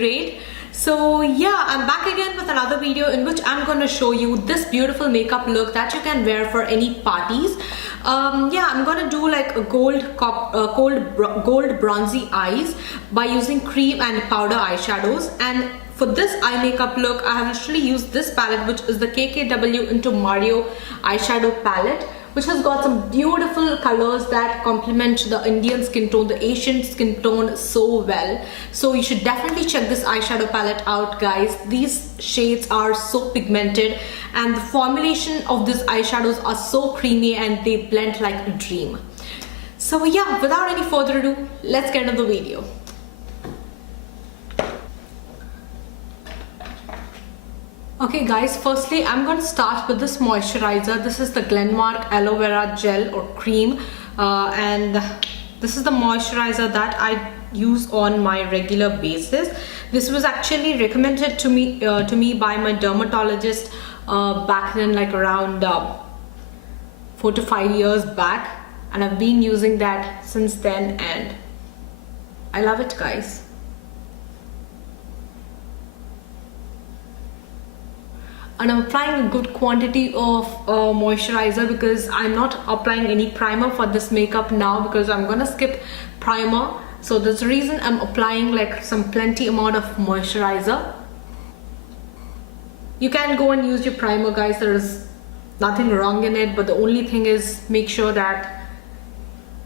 great. So yeah, I'm back again with another video in which I'm going to show you this beautiful makeup look that you can wear for any parties. Yeah, I'm going to do like a gold bronzy eyes by using cream and powder eyeshadows. And for this eye makeup look, I have literally used this palette, which is the KKW into Mario eyeshadow palette, which has got some beautiful colors that complement the Indian skin tone, the Asian skin tone so well. So you should definitely check this eyeshadow palette out, guys. These shades are so pigmented and the formulation of these eyeshadows are so creamy and they blend like a dream. So yeah, without any further ado, let's get into the video. Okay guys, firstly I'm going to start with this moisturizer. This is the Glenmark Aloe Vera Gel or Cream, and this is the moisturizer that I use on my regular basis. This was actually recommended to me by my dermatologist back then, like around 4 to 5 years back, and I've been using that since then and I love it, guys. And I'm applying a good quantity of moisturizer because I'm not applying any primer for this makeup now because I'm gonna skip primer. So that's the reason I'm applying like some plenty amount of moisturizer. You can go and use your primer, guys. There is nothing wrong in it, but the only thing is make sure that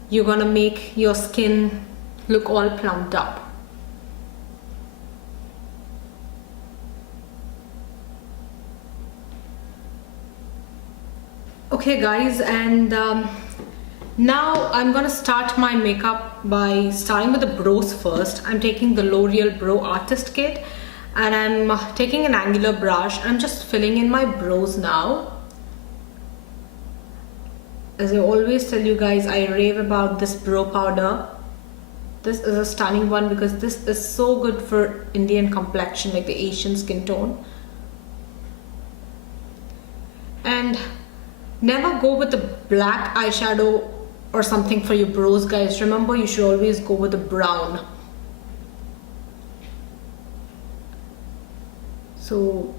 you're gonna make your skin look all plumped up. Okay guys, and now I'm gonna start my makeup by starting with the brows first. I'm taking the Loreal Brow Artist Kit and I'm taking an angular brush. I'm just filling in my brows now. As I always tell you guys, I rave about this brow powder. This is a stunning one because this is so good for Indian complexion, like the Asian skin tone. And never go with the black eyeshadow or something for your brows, guys. Remember, you should always go with the brown. So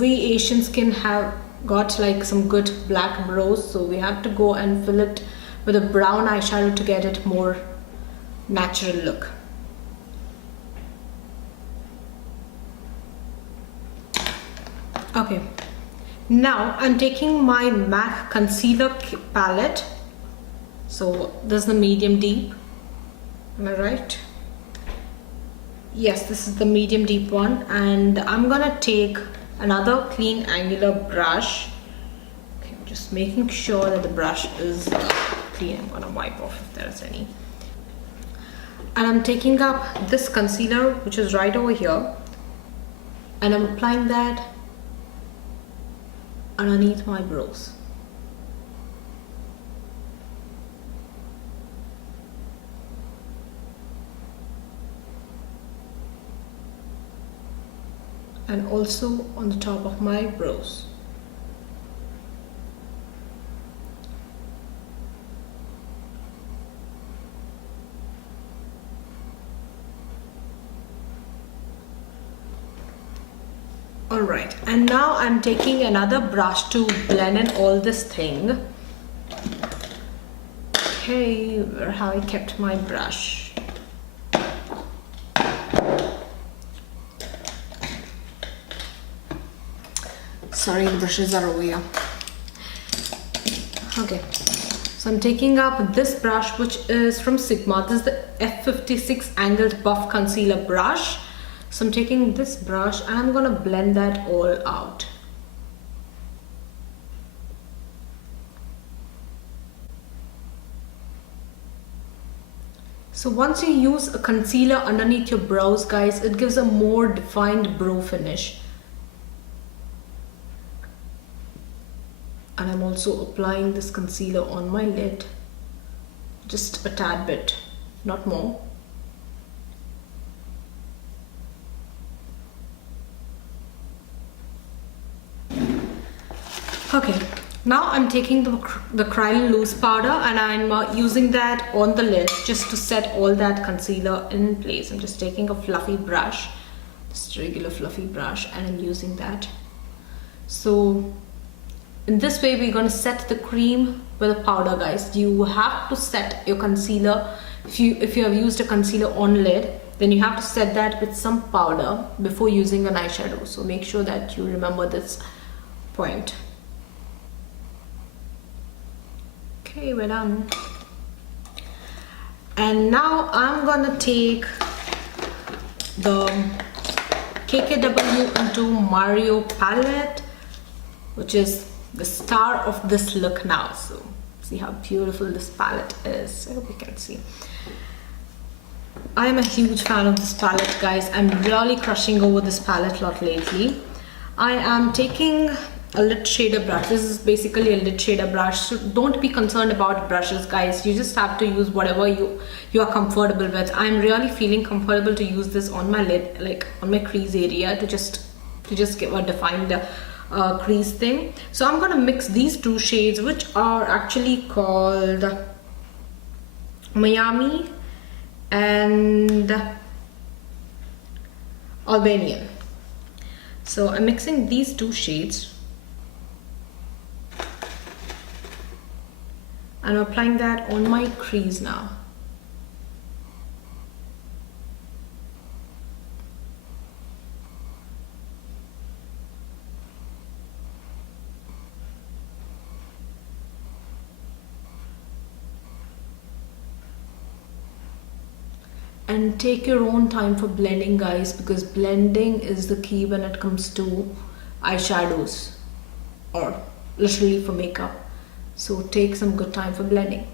we Asian skin have got like some good black brows, so we have to go and fill it with a brown eyeshadow to get it more natural look. Okay. Now I'm taking my MAC concealer palette. So this is the medium deep. Am I right? Yes, this is the medium deep one, and I'm gonna take another clean angular brush. Okay, I'm just making sure that the brush is clean. I'm gonna wipe off if there is any. And I'm taking up this concealer, which is right over here, and I'm applying that underneath my brows. And also on the top of my brows. Alright, and now I'm taking another brush to blend in all this thing. Okay, where have I kept my brush? Sorry, the brushes are over here. Okay, so I'm taking up this brush, which is from Sigma. This is the F56 Angled Buff Concealer brush. So I'm taking this brush and I'm gonna blend that all out. So once you use a concealer underneath your brows, guys, it gives a more defined brow finish. And I'm also applying this concealer on my lid, just a tad bit, not more. Okay, now I'm taking the Kryolan loose powder and I'm using that on the lid just to set all that concealer in place. I'm just taking a fluffy brush just a regular fluffy brush, and I'm using that. So in this way we're going to set the cream with a powder, guys. You have to set your concealer, if you have used a concealer on lid, then you have to set that with some powder before using an eyeshadow. So make sure that you remember this point. Okay, we're done. And now I'm gonna take the KKW into Mario palette, which is the star of this look now. So see how beautiful this palette is. I hope you can see. I am a huge fan of this palette, guys. I'm really crushing over this palette a lot lately. I am taking a lid shader brush. This is basically a lid shader brush. So don't be concerned about brushes, guys. You just have to use whatever you are comfortable with. I'm really feeling comfortable to use this on my lid, like on my crease area, to just give a defined crease thing. So I'm gonna mix these two shades, which are actually called Miami and Albanian. So I'm mixing these two shades and I'm applying that on my crease now. And take your own time for blending, guys, because blending is the key when it comes to eyeshadows or literally for makeup. So take some good time for blending.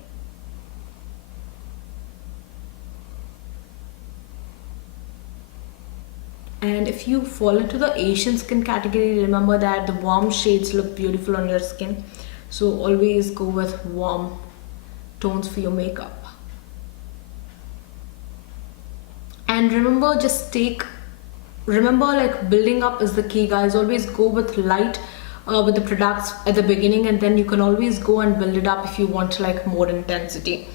And if you fall into the Asian skin category, remember that the warm shades look beautiful on your skin. So always go with warm tones for your makeup. And remember, like building up is the key, guys. Always go with light with the products at the beginning, and then you can always go and build it up if you want like more intensity.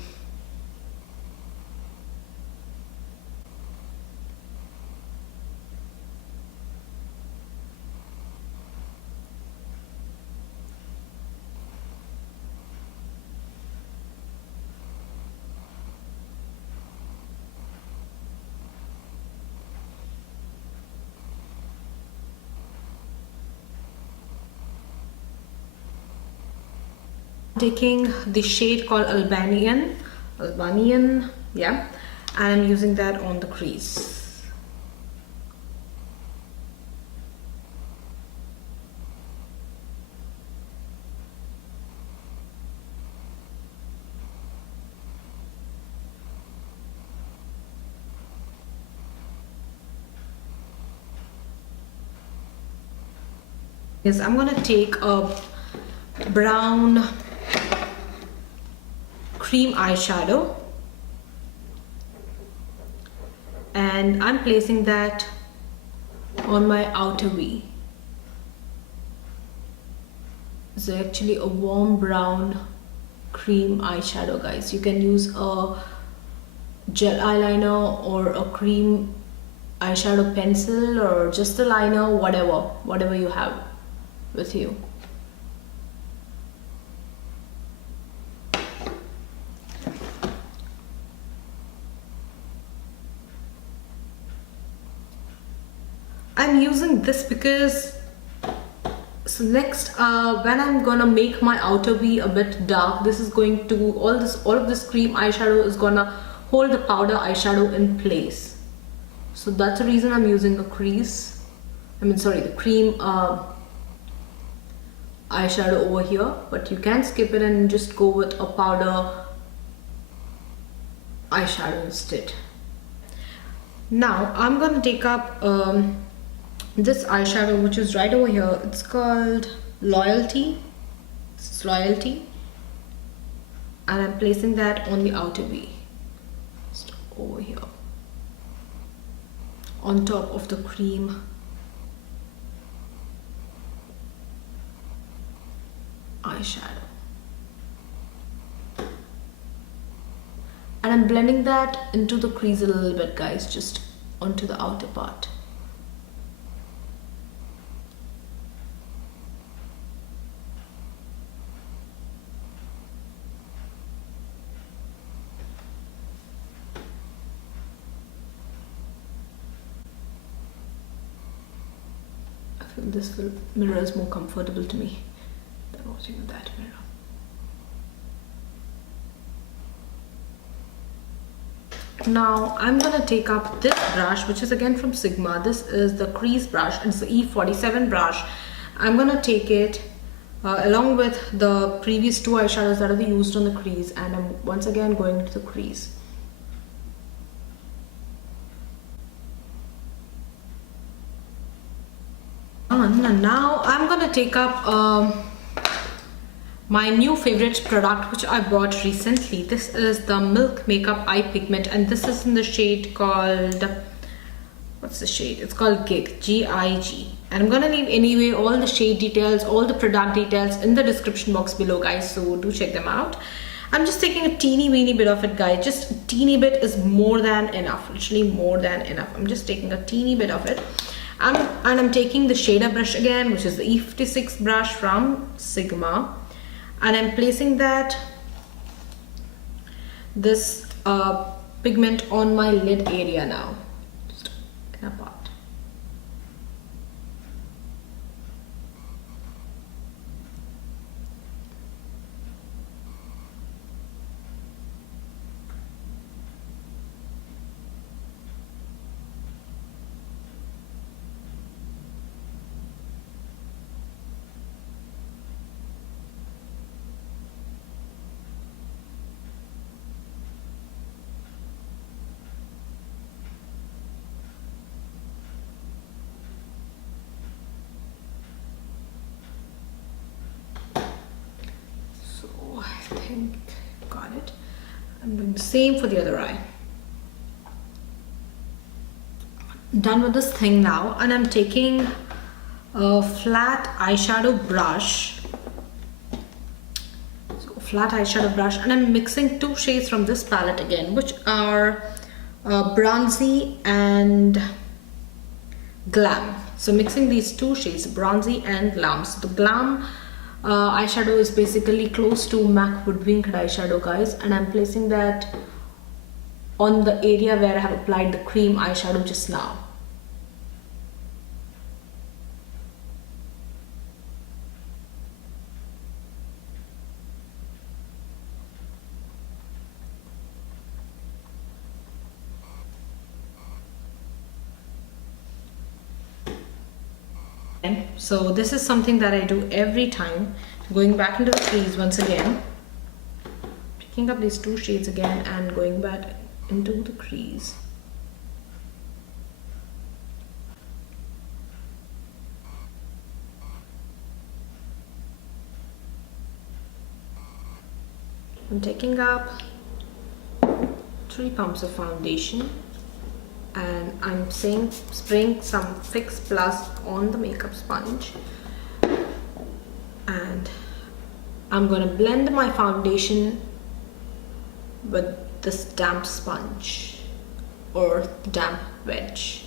Taking the shade called Albanian, yeah, and I'm using that on the crease. Yes, I'm gonna take a brown cream eyeshadow and I'm placing that on my outer V. It's actually a warm brown cream eyeshadow, guys. You can use a gel eyeliner or a cream eyeshadow pencil or just a liner, whatever you have with you. I'm using this because next when I'm gonna make my outer V a bit dark, this is going to all of this cream eyeshadow is gonna hold the powder eyeshadow in place. So that's the reason I'm using a crease. The cream eyeshadow over here, but you can skip it and just go with a powder eyeshadow instead. Now I'm gonna take up this eyeshadow, which is right over here. It's called Loyalty. It's Loyalty, and I'm placing that on the outer V, just over here, on top of the cream eyeshadow. And I'm blending that into the crease a little bit, guys, just onto the outer part. this mirror is more comfortable to me than watching with that mirror. Now I'm gonna take up this brush, which is again from Sigma. This is the crease brush, and it's the E47 brush. I'm gonna take it along with the previous two eyeshadows that we used on the crease, and I'm once again going into the crease. And now I'm gonna take up my new favorite product which I bought recently. This is the Milk Makeup Eye Pigment, and this is in the shade called, what's the shade? It's called Gig, G-I-G. And I'm gonna leave anyway all the shade details, all the product details in the description box below, guys, so do check them out. I'm just taking a teeny weeny bit of it, guys. Just a teeny bit is more than enough, literally more than enough. I'm just taking a teeny bit of it. And I'm taking the shader brush again, which is the E56 brush from Sigma, and I'm placing this pigment on my lid area now, just in a part. Got it. I'm doing the same for the other eye. Done with this thing now, and I'm taking a flat eyeshadow brush. So flat eyeshadow brush, and I'm mixing two shades from this palette again, which are Bronzy and Glam. So mixing these two shades, Bronzy and Glam. So the Glam eyeshadow is basically close to MAC Woodwinked eyeshadow, guys, and I'm placing that on the area where I have applied the cream eyeshadow just now. So this is something that I do every time. Going back into the crease once again, picking up these two shades again and going back into the crease. I'm taking up 3 pumps of foundation, and I'm spraying some Fix Plus on the makeup sponge, and I'm gonna blend my foundation with this damp sponge or damp wedge.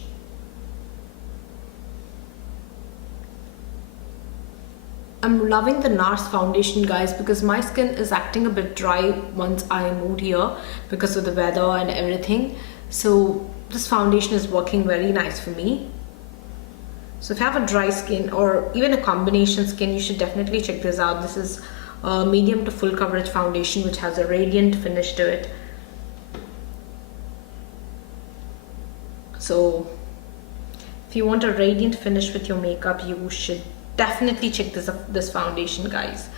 I'm loving the NARS foundation, guys, because my skin is acting a bit dry once I moved here because of the weather and everything. So this foundation is working very nice for me. So if you have a dry skin or even a combination skin, you should definitely check this out. This is a medium to full coverage foundation which has a radiant finish to it. So if you want a radiant finish with your makeup, you should definitely check this foundation, guys.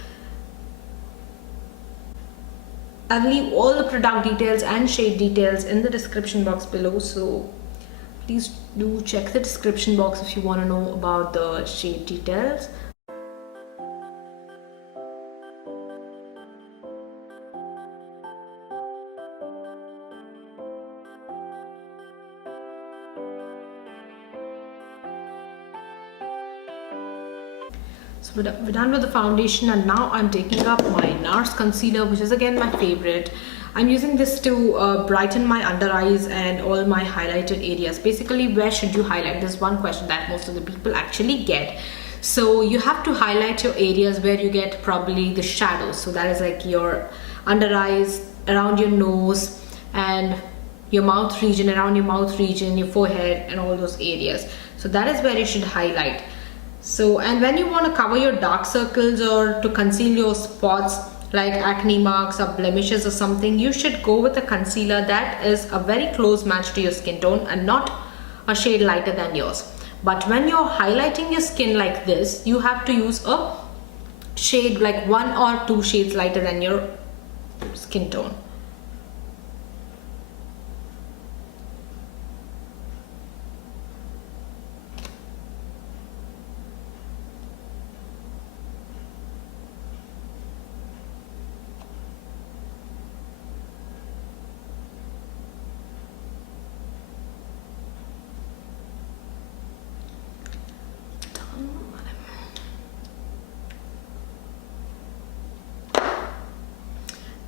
I'll leave all the product details and shade details in the description box below, so please do check the description box if you want to know about the shade details. So we're done with the foundation, and now I'm taking up my NARS concealer, which is again my favorite. I'm using this to brighten my under eyes and all my highlighted areas. Basically, where should you highlight? This is one question that most of the people actually get. So you have to highlight your areas where you get probably the shadows. So that is like your under eyes, around your nose, and your mouth region, around your mouth region, your forehead, and all those areas. So that is where you should highlight. So, and when you want to cover your dark circles or to conceal your spots like acne marks or blemishes or something, you should go with a concealer that is a very close match to your skin tone and not a shade lighter than yours. But when you're highlighting your skin like this, you have to use a shade like 1 or 2 shades lighter than your skin tone.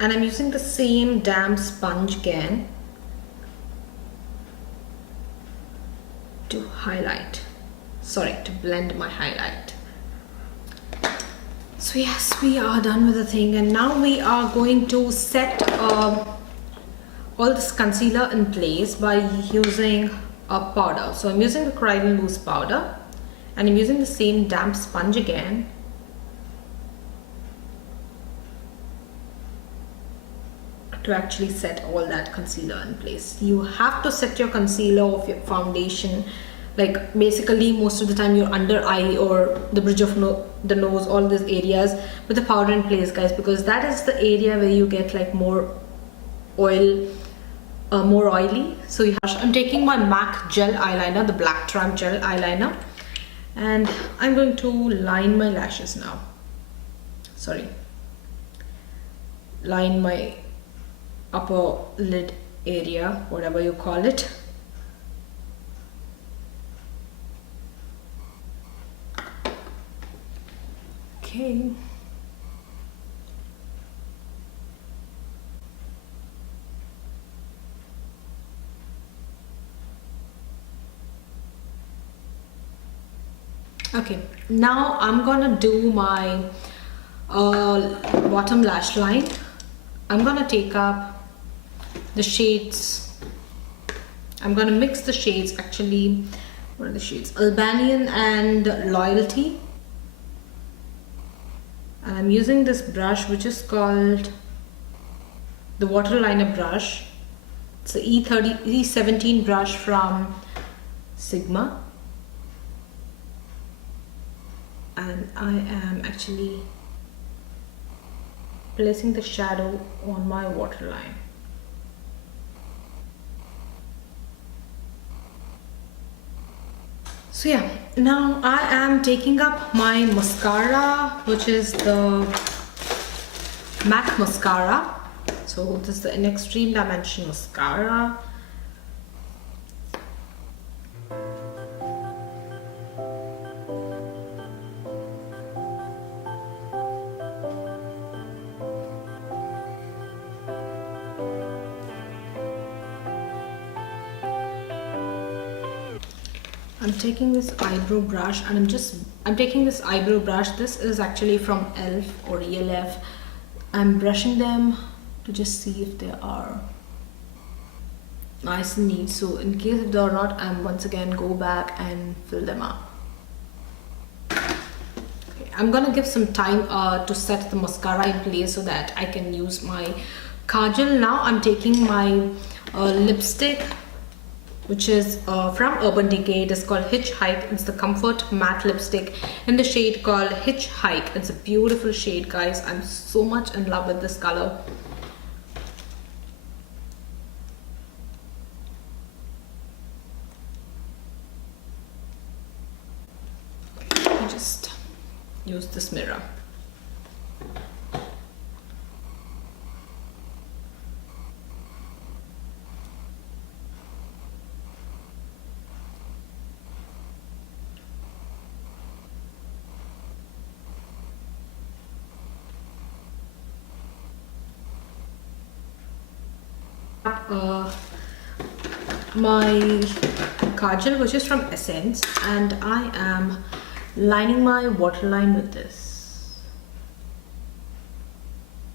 And I'm using the same damp sponge again to highlight, to blend my highlight. So yes, we are done with the thing, and now we are going to set all this concealer in place by using a powder. So I'm using the Kryolan loose powder, and I'm using the same damp sponge again to actually set all that concealer in place. You have to set your concealer of your foundation, like basically most of the time your under eye or the bridge of the nose, all these areas, with the powder in place, guys, because that is the area where you get like more oil, more oily. So you have, I'm taking my MAC gel eyeliner, the Blacktrack Gel Eyeliner, and I'm going to line my lashes now. Line my upper lid area, whatever you call it. Okay. Okay, now I'm gonna do my bottom lash line. I'm gonna take up the shades. I'm gonna mix the shades actually. What are the shades? Albanian and Loyalty. And I'm using this brush which is called the waterliner brush. It's the E17 brush from Sigma. And I am actually placing the shadow on my waterline. So yeah, now I am taking up my mascara, which is the MAC mascara. So this is the Inextreme Dimension mascara. I'm taking this eyebrow brush and I'm taking this eyebrow brush. This is actually from ELF or ELF. I'm brushing them to just see if they are nice and neat. So in case if they're not, I'm once again go back and fill them up. Okay, I'm gonna give some time to set the mascara in place so that I can use my kajal. Now I'm taking my lipstick, which is from Urban Decay. It is called Hitch. It's the Comfort Matte Lipstick in the shade called Hitch. It's a beautiful shade, guys. I'm so much in love with this color. Let me just use this mirror. My kajal, which is from Essence, and I am lining my waterline with this.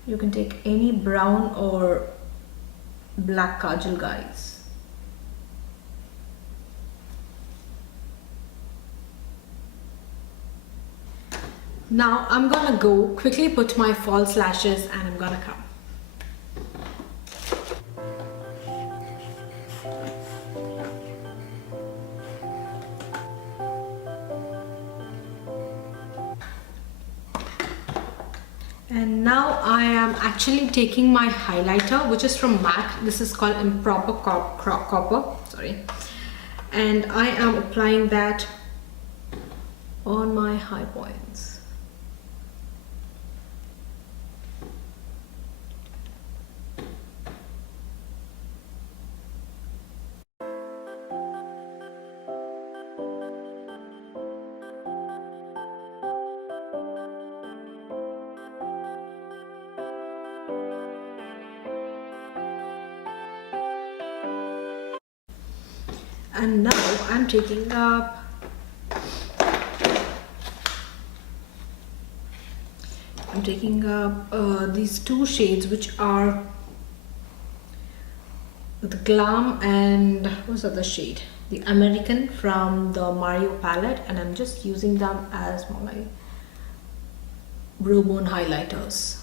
You can take any brown or black kajal, guys. Now I'm gonna go quickly put my false lashes and I'm gonna come. And now I am actually taking my highlighter, which is from MAC. This is called Improper Copper, sorry. And I am applying that on my high points. And now I'm taking up these two shades, which are the Glam and what's the other shade? The American from the Mario palette, and I'm just using them as my brow bone highlighters.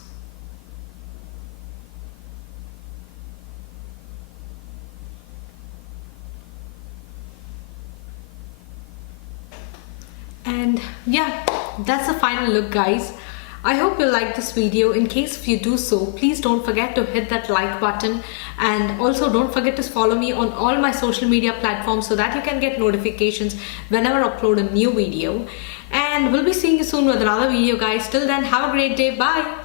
And yeah, that's the final look, guys. I hope you liked this video. In case if you do so, please don't forget to hit that like button, and also don't forget to follow me on all my social media platforms so that you can get notifications whenever I upload a new video. And we'll be seeing you soon with another video, guys. Till then, have a great day. Bye.